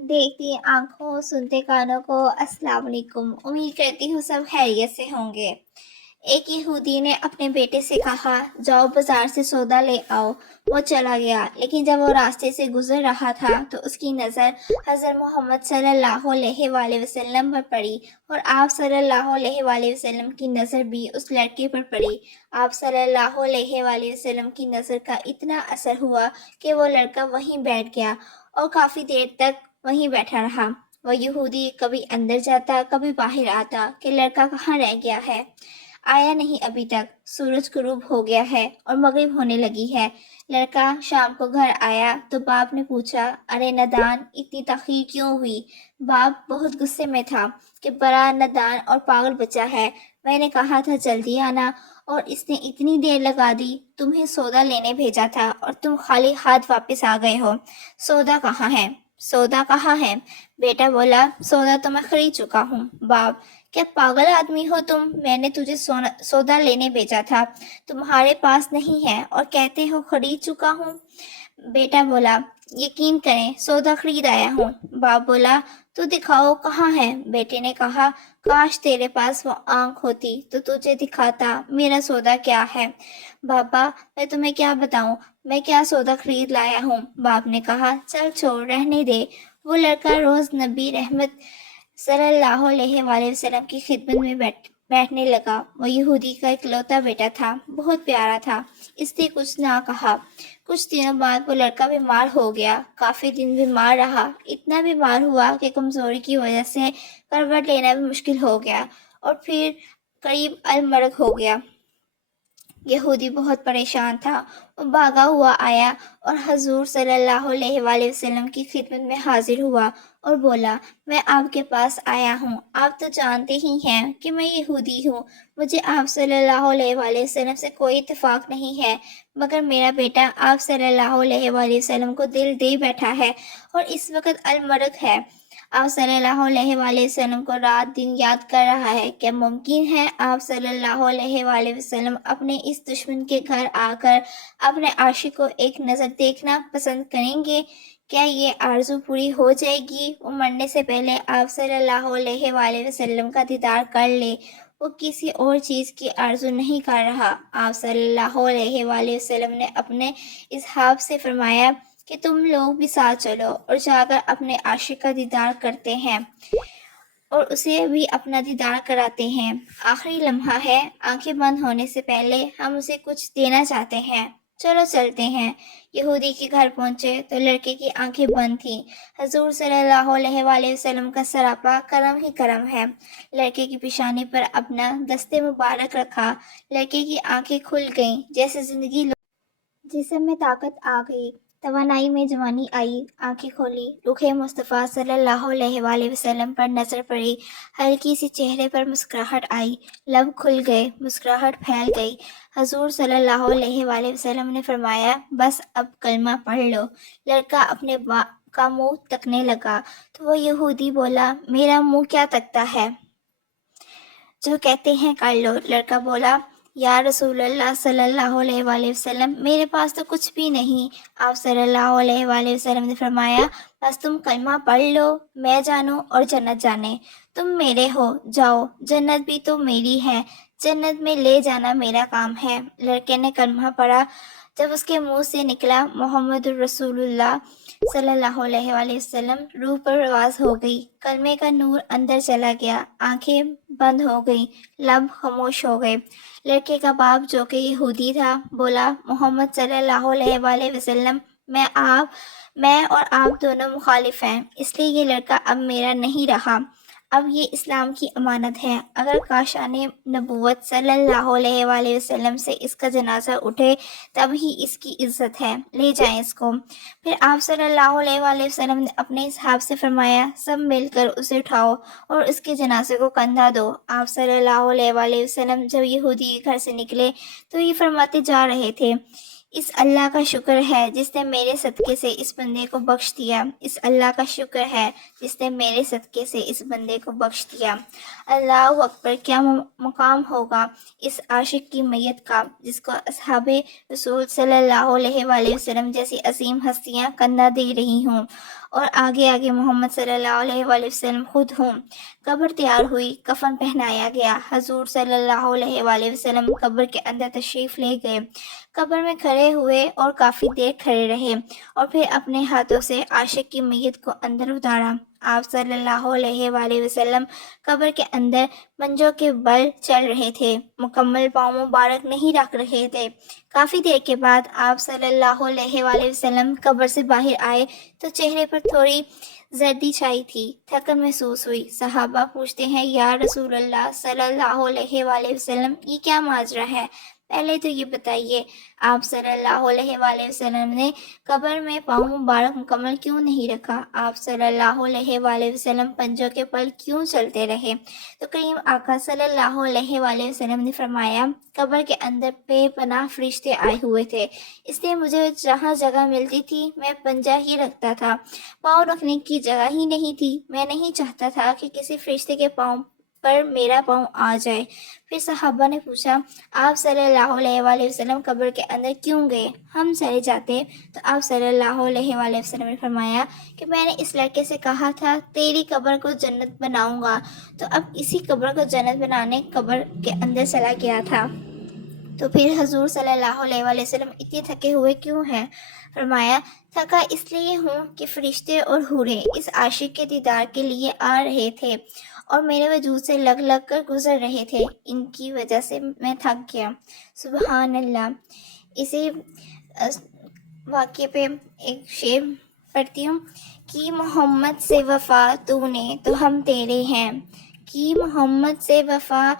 देखती आंखों सुनते कानों को अस्सलाम वालेकुम। उम्मीद करती हूँ सब खैरियत से होंगे। एक यहूदी ने अपने बेटे से कहा, जाओ बाजार से सौदा ले आओ। वो चला गया, लेकिन जब वो रास्ते से गुजर रहा था तो उसकी नज़र हज़रत मोहम्मद सल्लल्लाहु अलैहि वसल्लम पर पड़ी और आप सल्लल्लाहु अलैहि वसल्लम की नज़र भी उस लड़के पर पड़ी। आप सल्लल्लाहु अलैहि वसल्लम की नज़र का इतना असर हुआ कि वो लड़का वहीं बैठ गया और काफ़ी देर तक वहीं बैठा रहा। वो यहूदी कभी अंदर जाता कभी बाहर आता कि लड़का कहाँ रह गया है। आया नहीं अभी तक। सूरज गुरूब हो गया है और मगरिब होने लगी है। लड़का शाम को घर आया तो बाप ने पूछा, अरे नादान, इतनी तखीर क्यों हुई? बाप बहुत गुस्से में था कि बड़ा नादान और पागल बच्चा है। मैंने कहा था जल्दी आना और इसने इतनी देर लगा दी। तुम्हें सौदा लेने भेजा था और तुम खाली हाथ वापस आ गए हो। सौदा कहाँ है? सौदा कहाँ है? बेटा बोला, सौदा तो मैं खरीद चुका हूँ। बाप, क्या पागल आदमी हो तुम? मैंने तुझे सौदा लेने भेजा था, तुम्हारे पास नहीं है और कहते हो खरीद चुका हूँ। बेटा बोला, यकीन करें सौदा खरीद आया हूँ। बाप बोला, तो दिखाओ कहाँ है? बेटे ने कहा, काश तेरे पास वो आंख होती तो तुझे दिखाता मेरा सौदा क्या है। बाबा, मैं तुम्हें क्या बताऊं, मैं क्या सौदा खरीद लाया हूँ। बाप ने कहा, चल छोड़, रहने दे। वो लड़का रोज नबी रहमत सल्लल्लाहु अलैहि वसल्लम की खिदमत में बैठने लगा। वो यहूदी का इकलौता बेटा था, बहुत प्यारा था, इसने कुछ ना कहा। कुछ दिनों बाद वो लड़का बीमार हो गया। काफ़ी दिन बीमार रहा, इतना बीमार हुआ कि कमज़ोरी की वजह से करवट लेना भी मुश्किल हो गया और फिर करीब अलमर्ग हो गया। यहूदी बहुत परेशान था। वो भागा हुआ आया और हजूर सल्लल्लाहु अलैहि वसल्लम की खिदमत में हाजिर हुआ और बोला, मैं आपके पास आया हूँ। आप तो जानते ही हैं कि मैं यहूदी हूँ। मुझे आप सल्लल्लाहु अलैहि वसल्लम से कोई इत्तेफाक नहीं है, मगर मेरा बेटा आप सल्लल्लाहु अलैहि वसल्लम को दिल दे बैठा है और इस वक्त अलमर्ग है। आप सल्लल्लाहु अलैहि वसल्लम को रात दिन याद कर रहा है। क्या मुमकिन है आप सल्लल्लाहु अलैहि वसल्लम अपने इस दुश्मन के घर आकर अपने आशिक को एक नज़र देखना पसंद करेंगे? क्या ये आरज़ू पूरी हो जाएगी? वो मरने से पहले आप सल्लल्लाहु अलैहि वसल्लम का दीदार कर ले। वो किसी और चीज़ की आरज़ू नहीं कर रहा। आप सल्लल्लाहु अलैहि वसल्लम ने अपने इसहाब से फरमाया कि तुम लोग भी साथ चलो और जाकर अपने आशिक का दीदार करते हैं और उसे भी अपना दीदार कराते हैं। आखिरी लम्हा है, आंखें बंद होने से पहले हम उसे कुछ देना चाहते हैं। चलो चलते हैं। यहूदी के घर पहुंचे तो लड़के की आंखें बंद थीं। हजूर सल्लल्लाहु अलैहि वसल्लम का सरापा करम ही करम है। लड़के की पेशानी पर अपना दस्ते मुबारक रखा। लड़के की आंखें खुल गईं, जैसे जिंदगी जिस्म में ताकत आ गई, तवानाई में जवानी आई। आंखें खोली, रुखे मुस्तफ़ा सल्लल्लाहु अलैहि वसल्लम पर नज़र पड़ी। हल्की सी चेहरे पर मुस्कुराहट आई, लब खुल गए, मुस्कुराहट फैल गई। हजूर सल्लल्लाहु अलैहि वसल्लम ने फरमाया, बस अब कलमा पढ़ लो। लड़का अपने बाप का मुंह तकने लगा तो वो यहूदी बोला, मेरा मुंह क्या तकता है? जो कहते हैं कर लो। लड़का बोला, या रसूलल्लाह सल्लल्लाहु अलैहि वसल्लम, मेरे पास तो कुछ भी नहीं। आप सल्लल्लाहु अलैहि वसल्लम ने फरमाया, बस तुम कलमा पढ़ लो, मैं जानूं और जन्नत जाने। तुम मेरे हो, जाओ, जन्नत भी तो मेरी है, जन्नत में ले जाना मेरा काम है। लड़के ने कलमा पढ़ा। जब उसके मुंह से निकला मोहम्मद रसूलुल्लाह सल्लल्लाहु अलैहि वसल्लम, रूह पर आवाज हो गई। कलमे का नूर अंदर चला गया, आंखें बंद हो गई, लब खामोश हो गए। लड़के का बाप जो कि यहूदी था बोला, मोहम्मद सल्लल्लाहु अलैहि वसल्लम, मैं और आप दोनों मुखालिफ हैं, इसलिए ये लड़का अब मेरा नहीं रहा। अब ये इस्लाम की अमानत है। अगर काशाने नबूवत सल्लल्लाहु अलैहि वसल्लम से इसका जनाजा उठे तब ही इसकी इज्जत है, ले जाएं इसको। फिर आप सल्लल्लाहु अलैहि वसल्लम ने अपने हिसाब से फरमाया, सब मिलकर उसे उठाओ और उसके जनाजे को कंधा दो। आप सल्लल्लाहु अलैहि वसल्लम जब यहूदी के घर से निकले तो ये फरमाते जा रहे थे, इस अल्लाह का शुक्र है जिसने मेरे सदक़े से इस बंदे को बख्श दिया। इस अल्लाह का शुक्र है जिसने मेरे सदक़े से इस बंदे को बख्श दिया। अल्लाह अकबर, क्या मुकाम होगा इस आशिक की मैयत का जिसको असहाबे रसूल सल्लल्लाहु अलैहि वसल्लम जैसी अजीम हस्तियां कंधा दे रही हों اور آگے آگے محمد صلی اللہ علیہ وآلہ وسلم خود ہوں۔ قبر تیار ہوئی، کفن پہنایا گیا، حضور صلی اللہ علیہ وآلہ وسلم قبر کے اندر تشریف لے گئے، قبر میں کھڑے ہوئے اور کافی دیر کھڑے رہے اور پھر اپنے ہاتھوں سے عاشق کی میت کو اندر اتارا۔ آپ صلی اللہ علیہ وآلہ وسلم قبر کے اندر پنجوں کے بل چل رہے تھے، مکمل پاؤں مبارک نہیں رکھ رہے تھے۔ کافی دیر کے بعد آپ صلی اللہ علیہ وآلہ وسلم قبر سے باہر آئے تو چہرے پر تھوڑی زردی چھائی تھی، تھکن محسوس ہوئی۔ صحابہ پوچھتے ہیں، یا رسول اللہ صلی اللہ علیہ وآلہ وسلم، یہ کیا ماجرا ہے؟ پہلے تو یہ بتائیے، آپ صلی اللہ علیہ وآلہ وسلم نے قبر میں پاؤں مبارک مکمل کیوں نہیں رکھا؟ آپ صلی اللہ علیہ وآلہ وسلم پنجوں کے پل کیوں چلتے رہے؟ تو کریم آقا صلی اللہ علیہ وآلہ وسلم نے فرمایا، قبر کے اندر بے پناہ فرشتے آئے ہوئے تھے، اس لیے مجھے جہاں جگہ ملتی تھی میں پنجہ ہی رکھتا تھا، پاؤں رکھنے کی جگہ ہی نہیں تھی۔ میں نہیں چاہتا تھا کہ کسی فرشتے کے پاؤں پر میرا پاؤں آ جائے۔ پھر صحابہ نے پوچھا، آپ صلی اللہ علیہ وآلہ وسلم قبر کے اندر کیوں گئے؟ ہم چلے جاتے۔ تو آپ صلی اللہ علیہ وآلہ وسلم نے فرمایا کہ میں نے اس لڑکے سے کہا تھا تیری قبر کو جنت بناؤں گا، تو اب اسی قبر کو جنت بنانے قبر کے اندر چلا گیا تھا۔ تو پھر حضور صلی اللہ علیہ وآلہ وسلم اتنے تھکے ہوئے کیوں ہیں؟ فرمایا، تھکا اس لیے ہوں کہ فرشتے اور حوریں اس عاشق کے دیدار کے لیے آ رہے تھے اور میرے وجود سے لگ لگ کر گزر رہے تھے، ان کی وجہ سے میں تھک گیا۔ سبحان اللہ۔ اسی واقعے پہ ایک شعر پڑھتی ہوں، کی محمد سے وفا تو نے تو ہم تیرے ہیں، کی محمد سے وفا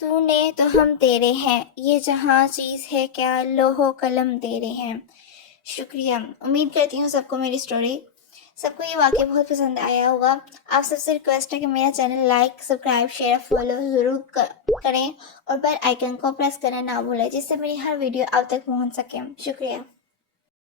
تو نے تو ہم تیرے ہیں، یہ جہاں چیز ہے کیا لوح و قلم تیرے ہیں۔ شکریہ۔ امید کرتی ہوں سب کو میری اسٹوری، سب کو یہ واقعہ بہت پسند آیا ہوگا۔ آپ سب سے ریکویسٹ ہے کہ میرا channel like, subscribe, share, follow ضرور کریں اور بیل آئیکن کو پریس کرنا نہ بھولیں، جس سے میری ہر ویڈیو آپ تک پہنچ سکے۔ شکریہ۔